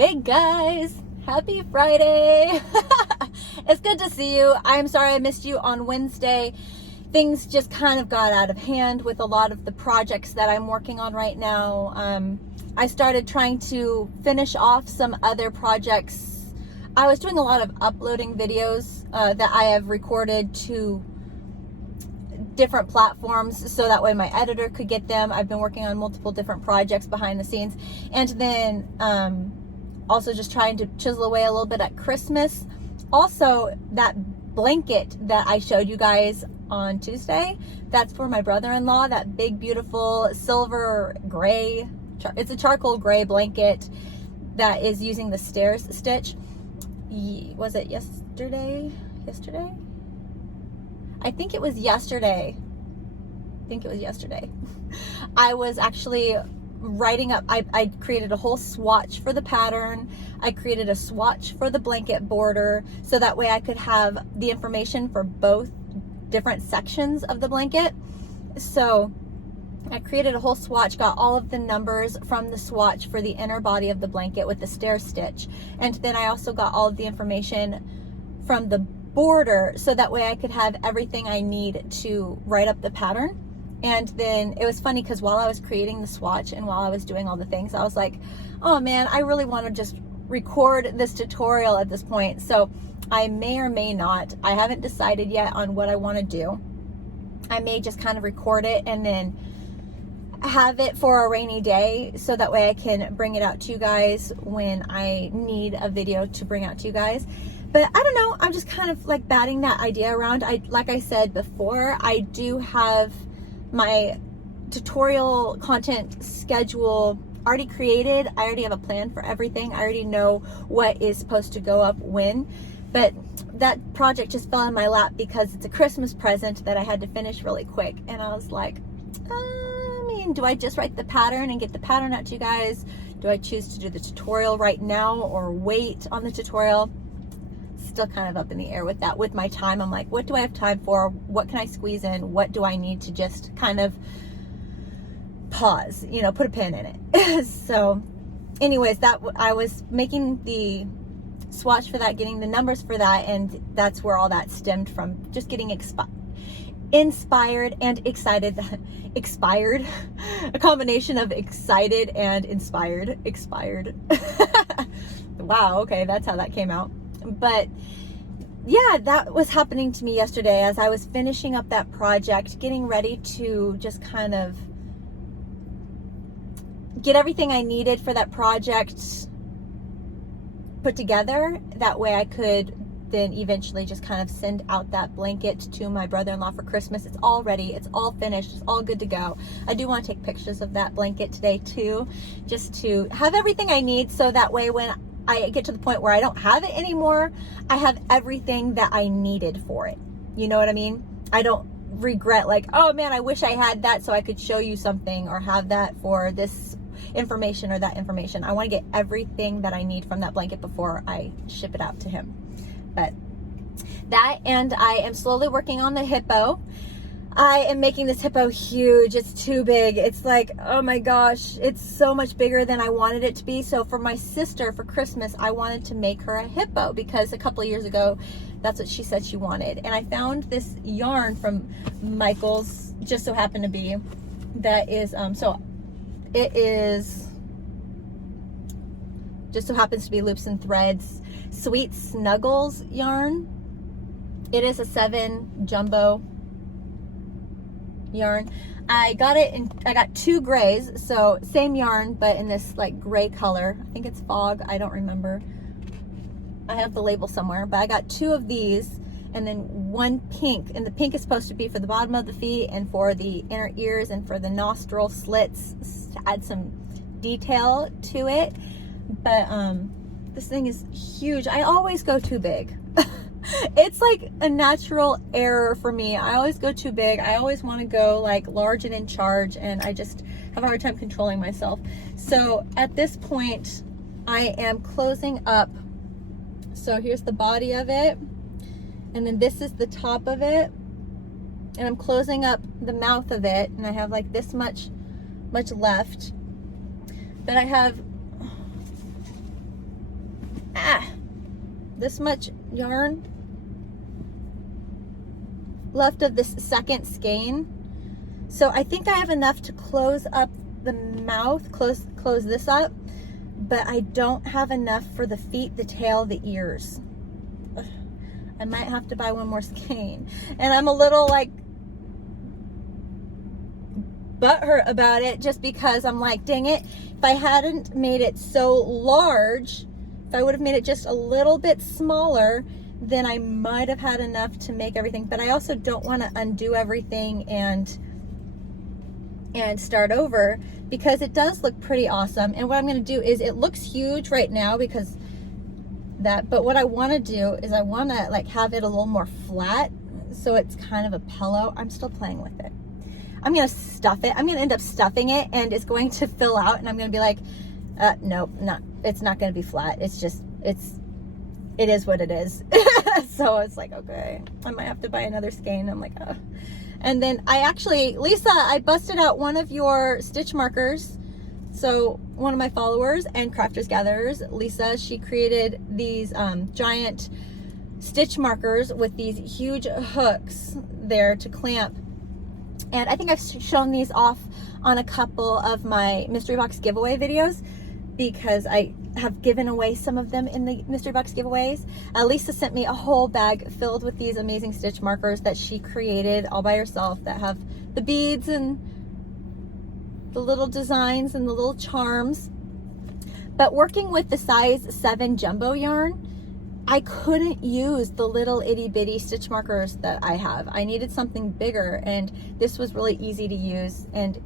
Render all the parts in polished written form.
Hey guys, happy Friday. It's good to see you. I'm sorry I missed you on Wednesday. Things just kind of got out of hand with a lot of the projects that I'm working on right now. I started trying to finish off some other projects. I was doing a lot of uploading videos that I have recorded to different platforms so that way my editor could get them. I've been working on multiple different projects behind the scenes, and then also just trying to chisel away a little bit at Christmas. Also, that blanket that I showed you guys on Tuesday, that's for my brother-in-law, that big beautiful silver gray, it's a charcoal gray blanket that is using the stairs stitch. Was it yesterday? I think it was yesterday. I was actually writing up, I created a whole swatch for the pattern. I created a swatch for the blanket border so that way I could have the information for both different sections of the blanket. So I created a whole swatch, got all of the numbers from the swatch for the inner body of the blanket with the stair stitch. And then I also got all of the information from the border so that way I could have everything I need to write up the pattern. And then it was funny because while I was creating the swatch and while I was doing all the things, I was like, oh man, I really want to just record this tutorial at this point. So I may or may not, I haven't decided yet on what I want to do. I may just kind of record it and then have it for a rainy day so that way I can bring it out to you guys when I need a video to bring out to you guys. But I don't know, I'm just kind of like batting that idea around. Like I said before, I do have my tutorial content schedule already created. I already have a plan for everything. I already know what is supposed to go up when. But that project just fell in my lap because it's a Christmas present that I had to finish really quick. And I was like, do I just write the pattern and get the pattern out to you guys? Do I choose to do the tutorial right now or wait on the tutorial? Still kind of up in the air with that. With my time, I'm like, what do I have time for? What can I squeeze in? What do I need to just kind of pause, put a pin in it? So anyways, that I was making the swatch for that, getting the numbers for that, and that's where all that stemmed from, just getting inspired and excited. Expired, a combination of excited and inspired. Wow, okay, that's how that came out. But yeah, that was happening to me yesterday as I was finishing up that project, getting ready to just kind of get everything I needed for that project put together. That way I could then eventually just kind of send out that blanket to my brother-in-law for Christmas. It's all ready, it's all finished, it's all good to go. I do want to take pictures of that blanket today too, just to have everything I need so that way when I get to the point where I don't have it anymore, I have everything that I needed for it. You know what I mean? I don't regret like, oh man, I wish I had that so I could show you something or have that for this information or that information. I want to get everything that I need from that blanket before I ship it out to him. But that, and I am slowly working on the hippo. I am making this hippo huge. It's too big. It's like, oh my gosh, it's so much bigger than I wanted it to be. So for my sister for Christmas, I wanted to make her a hippo because a couple of years ago, that's what she said she wanted. And I found this yarn from Michael's, just so happened to be, that is, so it is, just so happens to be Loops and Threads Sweet Snuggles yarn. It is a 7 jumbo yarn. I got it in, I got 2 grays, so same yarn but in this like gray color. I think it's Fog, I don't remember. I have the label somewhere, but I got 2 of these and then 1 pink, and the pink is supposed to be for the bottom of the feet and for the inner ears and for the nostril slits to add some detail to it. But this thing is huge. I always go too big. It's like a natural error for me. I always go too big. I always want to go like large and in charge, and I just have a hard time controlling myself. So at this point, I am closing up. So here's the body of it, and then this is the top of it, and I'm closing up the mouth of it, and I have like this much left. But I have this much yarn left of this second skein. So I think I have enough to close up the mouth, close this up, but I don't have enough for the feet, the tail, the ears. Ugh. I might have to buy one more skein. And I'm a little like butthurt about it, just because I'm like, dang it, if I hadn't made it so large, if I would have made it just a little bit smaller, then I might have had enough to make everything. But I also don't want to undo everything and start over, because it does look pretty awesome. And what I'm going to do is, it looks huge right now because that, but what I want to do is I want to like have it a little more flat, so it's kind of a pillow. I'm still playing with it. I'm going to stuff it. I'm going to end up stuffing it, and it's going to fill out, and I'm going to be like, nope, it's not going to be flat. It's just, it is what it is. So it's like, okay, I might have to buy another skein. I'm like, oh. And then I actually, Lisa, I busted out one of your stitch markers. So one of my followers and Crafters Gatherers, Lisa, she created these giant stitch markers with these huge hooks there to clamp. And I think I've shown these off on a couple of my mystery box giveaway videos, because I have given away some of them in the mystery box giveaways. Lisa sent me a whole bag filled with these amazing stitch markers that she created all by herself, that have the beads and the little designs and the little charms. But working with the size 7 jumbo yarn, I couldn't use the little itty bitty stitch markers that I have. I needed something bigger, and this was really easy to use. And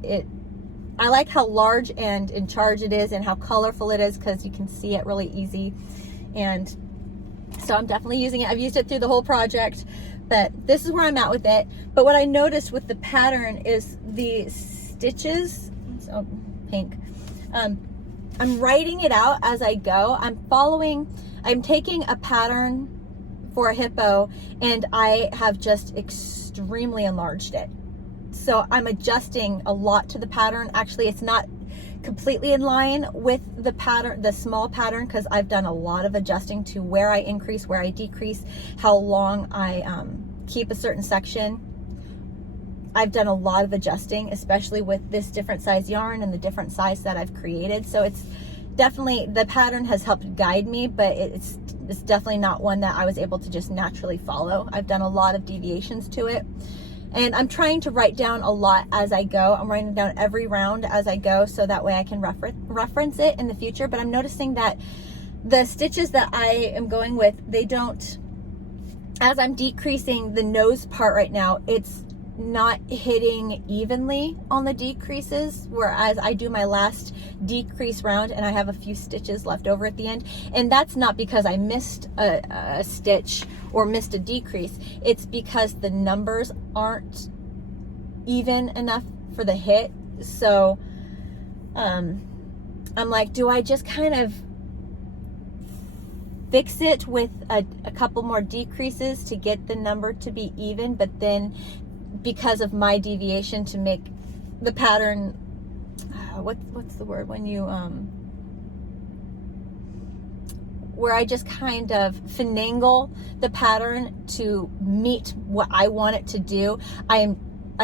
I like how large and in charge it is, and how colorful it is, because you can see it really easy. And so I'm definitely using it. I've used it through the whole project, but this is where I'm at with it. But what I noticed with the pattern is the stitches, so pink, I'm writing it out as I go. I'm taking a pattern for a hippo, and I have just extremely enlarged it. So I'm adjusting a lot to the pattern. Actually, it's not completely in line with the pattern, the small pattern, because I've done a lot of adjusting to where I increase, where I decrease, how long I keep a certain section. I've done a lot of adjusting, especially with this different size yarn and the different size that I've created. So it's definitely, the pattern has helped guide me, but it's definitely not one that I was able to just naturally follow. I've done a lot of deviations to it. And I'm trying to write down a lot as I go. I'm writing down every round as I go, so that way I can reference it in the future. But I'm noticing that the stitches that I am going with, they don't, as I'm decreasing the nose part right now, it's not hitting evenly on the decreases, whereas I do my last decrease round and I have a few stitches left over at the end. And that's not because I missed a stitch or missed a decrease. It's because the numbers aren't even enough for the hit. So I'm like, do I just kind of fix it with a couple more decreases to get the number to be even, but then because of my deviation to make the pattern, what's the word when you where I just kind of finagle the pattern to meet what I want it to do. I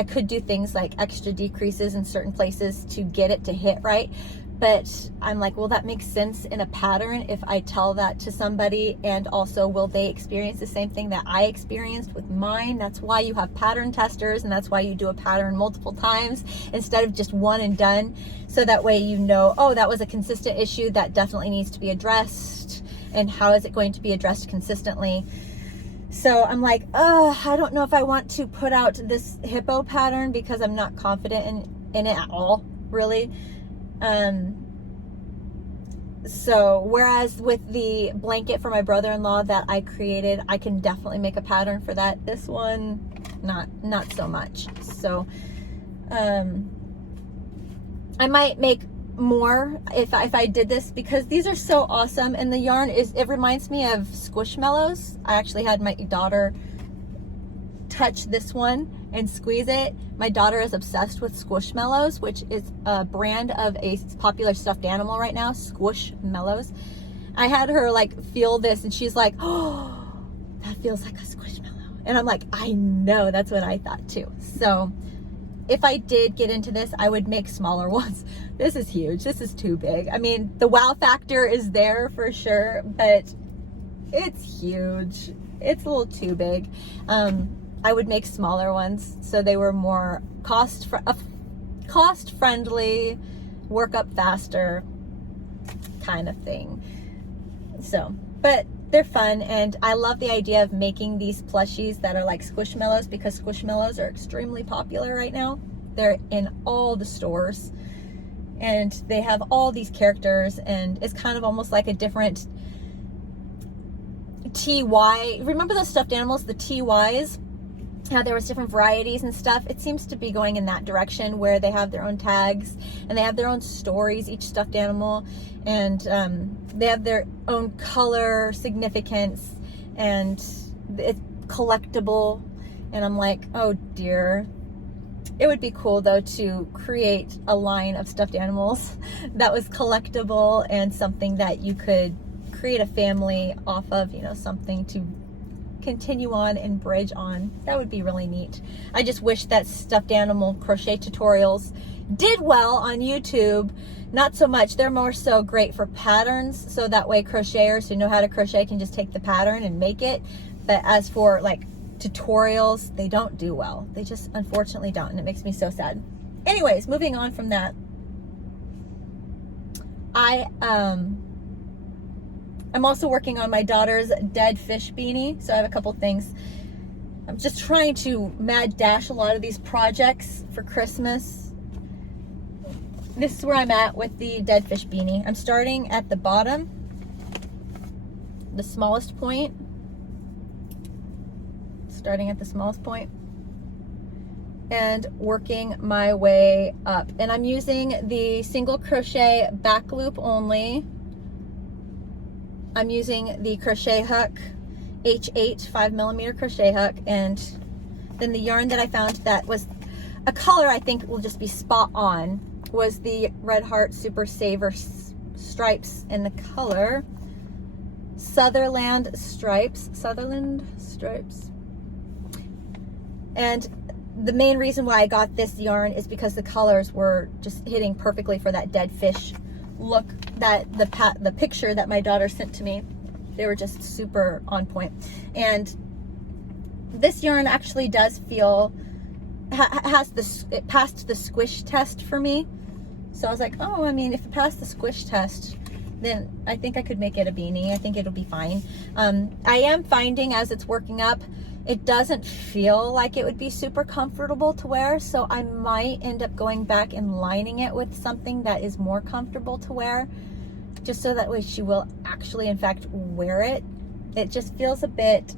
could do things like extra decreases in certain places to get it to hit right. But I'm like, well, that makes sense in a pattern if I tell that to somebody, and also will they experience the same thing that I experienced with mine? That's why you have pattern testers, and that's why you do a pattern multiple times instead of just one and done. So that way you know, oh, that was a consistent issue that definitely needs to be addressed, and how is it going to be addressed consistently? So I'm like, I don't know if I want to put out this hippo pattern because I'm not confident in it at all, really. So whereas with the blanket for my brother-in-law that I created, I can definitely make a pattern for that. This one, not so much. So, I might make more if I did this, because these are so awesome. And the yarn it reminds me of Squishmallows. I actually had my daughter touch this one and squeeze it. My daughter is obsessed with Squishmallows, which is a brand of a popular stuffed animal right now, Squishmallows. I had her like feel this and she's like, oh, that feels like a squishmallow. And I'm like, I know, that's what I thought too. So if I did get into this, I would make smaller ones. This is huge. This is too big. I mean, the wow factor is there for sure, but it's huge. It's a little too big. I would make smaller ones so they were more cost friendly, work up faster kind of thing. So, but they're fun, and I love the idea of making these plushies that are like Squishmallows, because Squishmallows are extremely popular right now. They're in all the stores, and they have all these characters, and it's kind of almost like a different TY. Remember those stuffed animals, the TYs? How there was different varieties and stuff. It seems to be going in that direction where they have their own tags and they have their own stories, each stuffed animal, and they have their own color significance, and it's collectible. And I'm like, oh dear. It would be cool though to create a line of stuffed animals that was collectible and something that you could create a family off of, you know, something to continue on and bridge on. That would be really neat. I just wish that stuffed animal crochet tutorials did well on YouTube. Not so much. They're more so great for patterns, so that way crocheters who know how to crochet can just take the pattern and make it. But as for like tutorials, they don't do well. They just unfortunately don't, and it makes me so sad. Anyways, moving on from that, I'm also working on my daughter's dead fish beanie, so I have a couple things. I'm just trying to mad dash a lot of these projects for Christmas. This is where I'm at with the dead fish beanie. I'm starting at the bottom, the smallest point. Starting at the smallest point and working my way up. And I'm using the single crochet back loop only. I'm using the crochet hook, H8 5mm crochet hook, and then the yarn that I found that was a color I think will just be spot on was the Red Heart Super Saver stripes in the color Sutherland Stripes. And the main reason why I got this yarn is because the colors were just hitting perfectly for that dead fish look, that the picture that my daughter sent to me. They were just super on point. And this yarn actually does feel, it passed the squish test for me. So I was like, oh, I mean, if it passed the squish test, then I think I could make it a beanie. I think it'll be fine. I am finding as it's working up, it doesn't feel like it would be super comfortable to wear, so I might end up going back and lining it with something that is more comfortable to wear, just so that way she will actually, in fact, wear it. It just feels a bit,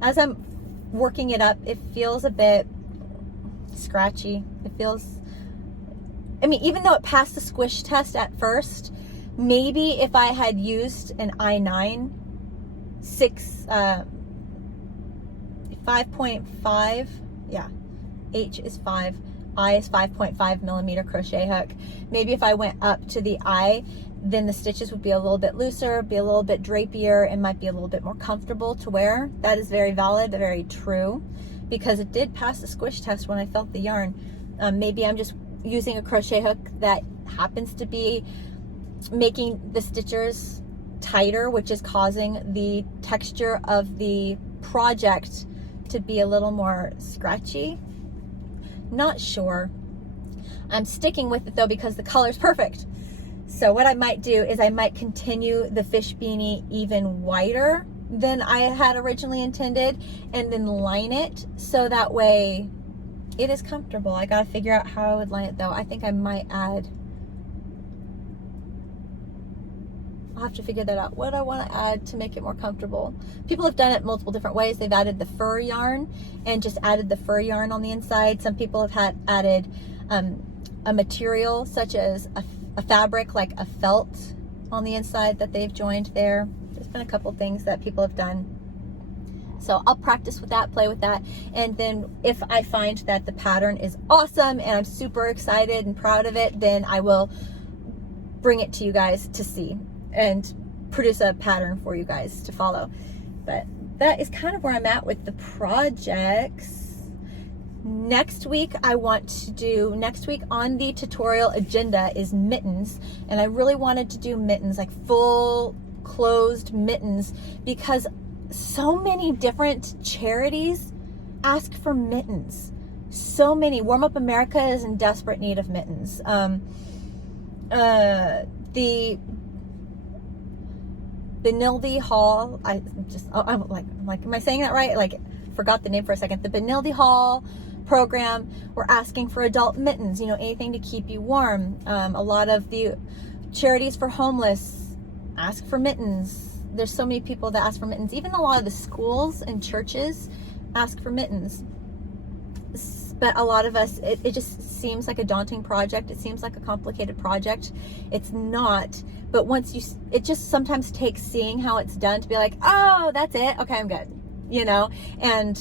as I'm working it up, it feels a bit scratchy. It feels, I mean, even though it passed the squish test at first, maybe if I had used an I9 5.5, yeah, H is 5, I is 5.5mm crochet hook. Maybe if I went up to the I, then the stitches would be a little bit looser, be a little bit drapier, and might be a little bit more comfortable to wear. That is very valid, very true, because it did pass the squish test when I felt the yarn. Maybe I'm just using a crochet hook that happens to be making the stitchers tighter, which is causing the texture of the project to be a little more scratchy. Not sure. I'm sticking with it though because the color's perfect. So what I might do is I might continue the fish beanie even wider than I had originally intended, and then line it so that way it is comfortable. I gotta figure out how I would line it though. I think I might add, I'll have to figure that out, what I want to add to make it more comfortable. People have done it multiple different ways. They've added the fur yarn and just added the fur yarn on the inside. Some people have added a material such as a fabric like a felt on the inside that they've joined there. There's been a couple things that people have done. So I'll practice with that, play with that, and then if I find that the pattern is awesome and I'm super excited and proud of it, then I will bring it to you guys to see and produce a pattern for you guys to follow. But that is kind of where I'm at with the projects. Next week on the tutorial agenda is mittens, and I really wanted to do mittens, like full closed mittens, because so many different charities ask for mittens. So many. Warm Up America is in desperate need of mittens. The Benilde Hall, I'm like, am I saying that right? Like, forgot the name for a second. The Benilde Hall program, we're asking for adult mittens, anything to keep you warm. A lot of the charities for homeless ask for mittens. There's so many people that ask for mittens. Even a lot of the schools and churches ask for mittens. But a lot of us, it just seems like a daunting project. It seems like a complicated project. It's not. But it just sometimes takes seeing how it's done to be like, oh, that's it. Okay, I'm good. And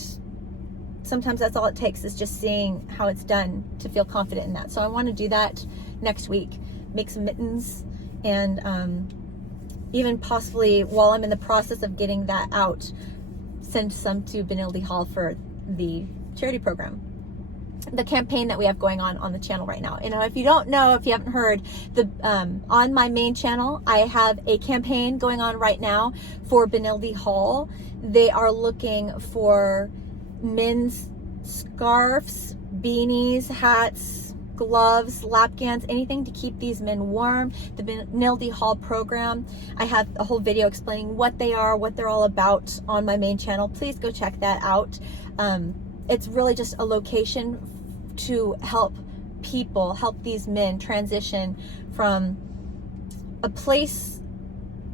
sometimes that's all it takes, is just seeing how it's done to feel confident in that. So I want to do that next week, make some mittens, and even possibly while I'm in the process of getting that out, send some to Benilde Hall for the charity program. The campaign that we have going on the channel right now. If you don't know, if you haven't heard, on my main channel, I have a campaign going on right now for Benilde Hall. They are looking for men's scarves, beanies, hats, gloves, lapgans, anything to keep these men warm. The Benilde Hall program, I have a whole video explaining what they are, what they're all about on my main channel. Please go check that out. It's really just a location to help these men transition from a place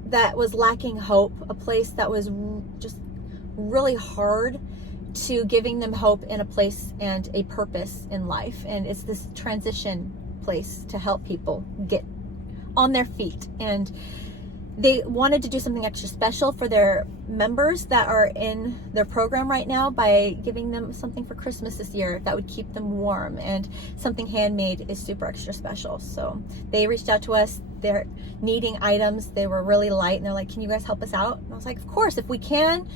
that was lacking hope, a place that was just really hard, to giving them hope in a place and a purpose in life. And it's this transition place to help people get on their feet. And they wanted to do something extra special for their members that are in their program right now by giving them something for Christmas this year that would keep them warm, and something handmade is super extra special. So they reached out to us. They're needing items. They were really light, and they're like, can you guys help us out? And I was like, of course, if we can,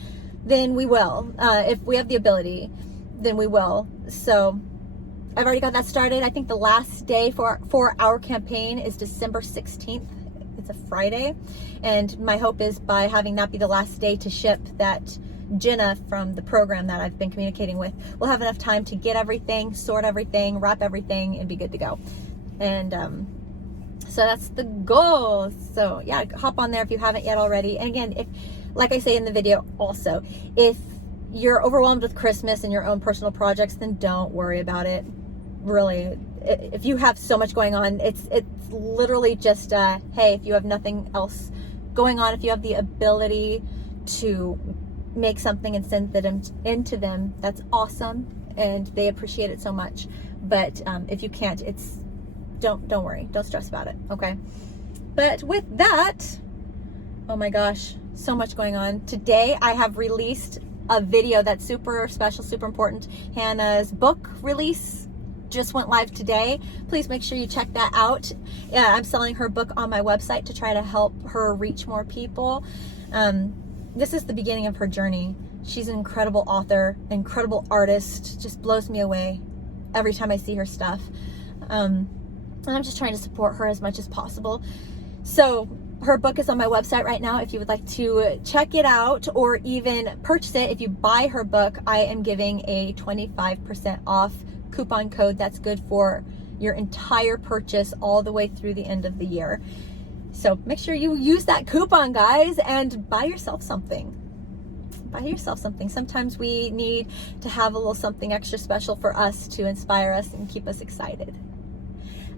then we will. If we have the ability, then we will. So I've already got that started. I think the last day for our campaign is December 16th. It's a Friday, and my hope is by having that be the last day to ship, that Jenna from the program that I've been communicating with will have enough time to get everything, sort everything, wrap everything, and be good to go. And so that's the goal. So yeah, hop on there if you haven't yet already. And again, if, like I say in the video also, if you're overwhelmed with Christmas and your own personal projects, then don't worry about it. Really, if you have so much going on, it's literally just hey, if you have nothing else going on, if you have the ability to make something and send them into them, that's awesome, and they appreciate it so much. But if you can't, don't worry, don't stress about it, okay? But with that, oh my gosh, so much going on. Today I have released a video that's super special, super important. Hannah's book release just went live today. Please make sure you check that out. I'm selling her book on my website to try to help her reach more people. This is the beginning of her journey. She's an incredible author, incredible artist, just blows me away every time I see her stuff. And I'm just trying to support her as much as possible. So her book is on my website right now. If you would like to check it out or even purchase it, if you buy her book, I am giving a 25% off coupon code that's good for your entire purchase all the way through the end of the year. So make sure you use that coupon, guys, and buy yourself something. Buy yourself something. Sometimes we need to have a little something extra special for us to inspire us and keep us excited.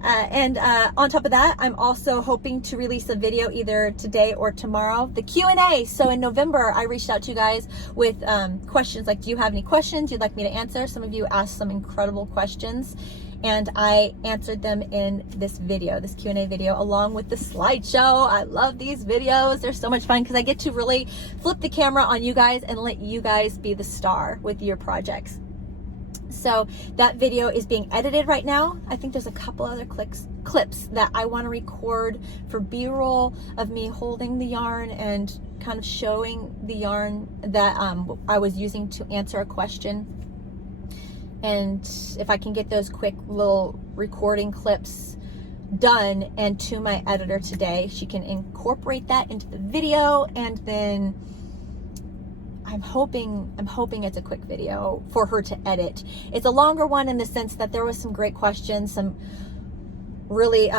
And on top of that, I'm also hoping to release a video either today or tomorrow, the Q&A. So in November, I reached out to you guys with questions like, do you have any questions you'd like me to answer? Some of you asked some incredible questions, and I answered them in this video, this Q&A video, along with the slideshow. I love these videos. They're so much fun because I get to really flip the camera on you guys and let you guys be the star with your projects. So that video is being edited right now. I think there's a couple other clips that I want to record for B-roll of me holding the yarn and kind of showing the yarn that I was using to answer a question. And if I can get those quick little recording clips done and to my editor today, she can incorporate that into the video, and then I'm hoping it's a quick video for her to edit. It's a longer one in the sense that there was some great questions, some really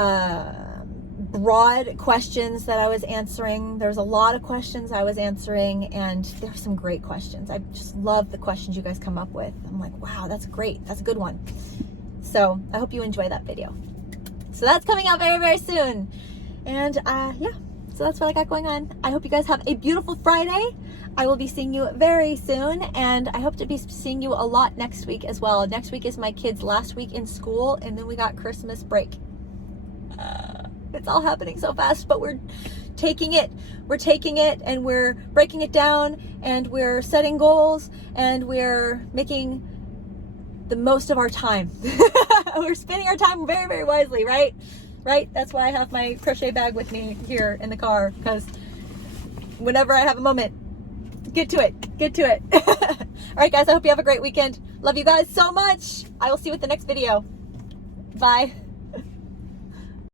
broad questions that I was answering. There's a lot of questions I was answering, and there's some great questions. I just love the questions you guys come up with. I'm like, wow, that's great. That's a good one. So I hope you enjoy that video. So that's coming out very, very soon. And yeah, so that's what I got going on. I hope you guys have a beautiful Friday. I will be seeing you very soon, and I hope to be seeing you a lot next week as well. Next week is my kids' last week in school, and then we got Christmas break. It's all happening so fast, but we're taking it. We're taking it, and we're breaking it down, and we're setting goals, and we're making the most of our time. We're spending our time very, very wisely, right? Right? That's why I have my crochet bag with me here in the car, because whenever I have a moment, get to it. Get to it. All right, guys, I hope you have a great weekend. Love you guys so much. I will see you with the next video. Bye.